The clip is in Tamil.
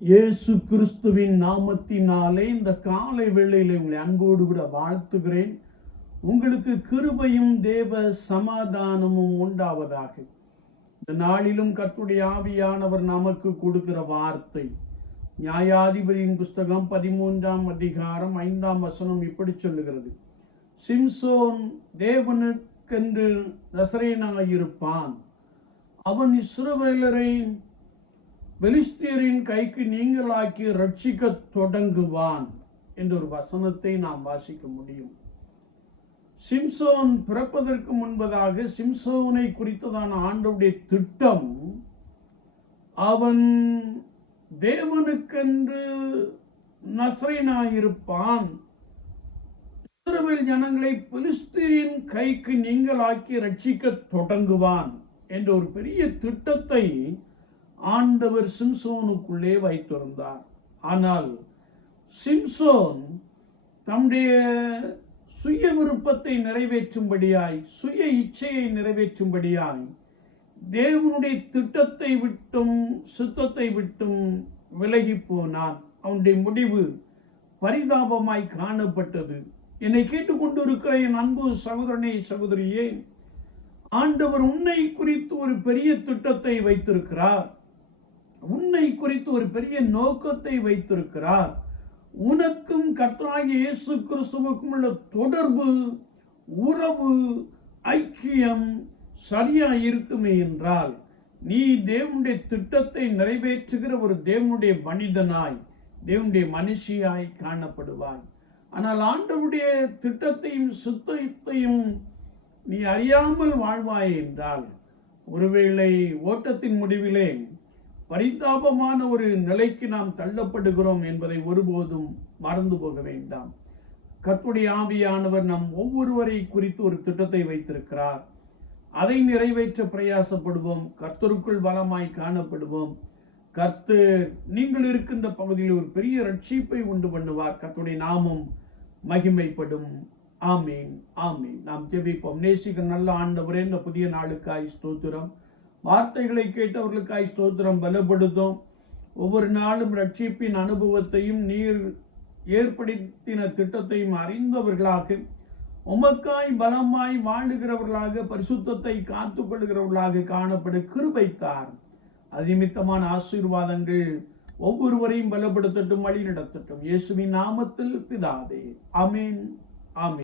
இயேசு கிறிஸ்துவின் நாமத்தினாலே இந்த காலை வேளையில் உங்களை அன்போடு கூட வாழ்த்துகிறேன். உங்களுக்கு கிருபையும் தேவ சமாதானமும் உண்டாவதாக. இந்த நாளிலும் கத்துடைய ஆவியானவர் நமக்கு கொடுக்கிற வார்த்தை. நியாயாதிபதியின் புஸ்தகம் பதிமூன்றாம் அதிகாரம் ஐந்தாம் வசனம் இப்படி சொல்லுகிறது. சிம்சோன் தேவனுக்கென்று நசரேனாயிருப்பான். அவன் இஸ்ரவேலரை பெலிஸ்தியரின் கைக்கு நீங்களாக்கி ரட்சிக்க தொடங்குவான் என்ற ஒரு வசனத்தை நாம் வாசிக்க முடியும். சிம்சோன் பிறப்பதற்கு முன்பதாக சிம்சோனை குறித்ததான ஆண்டவுடைய திட்டம் அவன் தேவனுக்கென்று நசரேனாயிருப்பான். இஸ்ரவேல் ஜனங்களை பெலிஸ்தீரின் கைக்கு நீங்களாக்கி ரட்சிக்க தொடங்குவான் என்ற ஒரு பெரிய திட்டத்தை ஆண்டவர் சிம்சோனுக்குள்ளே வைத்திருந்தார். ஆனால் சிம்சோன் தம்முடைய சுய விருப்பத்தை நிறைவேற்றும்படியாய் சுய இச்சையை நிறைவேற்றும்படியாய் தேவனுடைய திட்டத்தை விட்டும் சுத்தத்தை விட்டும் விலகி போனான் அவனுடைய முடிவு பரிதாபமாய் காணப்பட்டது. என்னை கேட்டுக்கொண்டிருக்கிற என் அன்பு சகோதரனே சகோதரியே ஆண்டவர் உன்னை குறித்து ஒரு பெரிய திட்டத்தை வைத்திருக்கிறார். உன்னை குறித்து ஒரு பெரிய நோக்கத்தை வைத்திருக்கிறார். உனக்கும் கர்த்தராகிய இயேசு கிறிஸ்துவுக்கும் உள்ள தொடர்பு உறவு ஐக்கியம் சரியா இருக்குமே என்றால் நீ தேவனுடைய திட்டத்தை நிறைவேற்றுகிற ஒரு தேவனுடைய மனிதனாய் தேவனுடைய மனுஷியாய் காணப்படுவாய். ஆனால் ஆண்டவுடைய திட்டத்தையும் சுத்தத்தையும் நீ அறியாமல் வாழ்வாய் என்றால் ஒருவேளை ஓட்டத்தின் முடிவிலே பரிதாபமான ஒரு நிலைக்கு நாம் தள்ளப்படுகிறோம் என்பதை ஒருபோதும் மறந்து போக வேண்டாம். கத்துடைய ஆவியானவர் நம் ஒவ்வொருவரை குறித்து ஒரு திட்டத்தை வைத்திருக்கிறார். அதை நிறைவேற்ற பிரயாசப்படுவோம். கர்த்தருக்குள் பலமாய் காணப்படுவோம். கர்த்து நீங்கள் இருக்கின்ற பகுதியில் ஒரு பெரிய ரட்சிப்பை உண்டு பண்ணுவார். கர்த்துடைய நாமும் மகிமைப்படும். ஆமீன் ஆமீன். நாம் ஜெபிப்போம். நேசிக்க நல்ல ஆண்டவரே இந்த புதிய நாளுக்காய் ஸ்தோத்திரம். வார்த்தைகளை கேட்டவர்களுக்காய் ஸ்தோத்திரம் பலப்படுத்தும். ஒவ்வொரு நாளும் ரட்சிப்பின் அனுபவத்தையும் நீர் ஏற்படுத்தின திட்டத்தையும் அறிந்தவர்களாக உமக்காய் பலமாய் வாழுகிறவர்களாக பரிசுத்தத்தை காத்துக்கொள்கிறவர்களாக காணப்பட கிருபைத்தார். அது நிமித்தமான ஆசீர்வாதங்கள் ஒவ்வொருவரையும் பலப்படுத்தட்டும் வழி நடத்தட்டும் இயேசுவின் நாமத்தில் பிதாதே அமீன் ஆமீன்.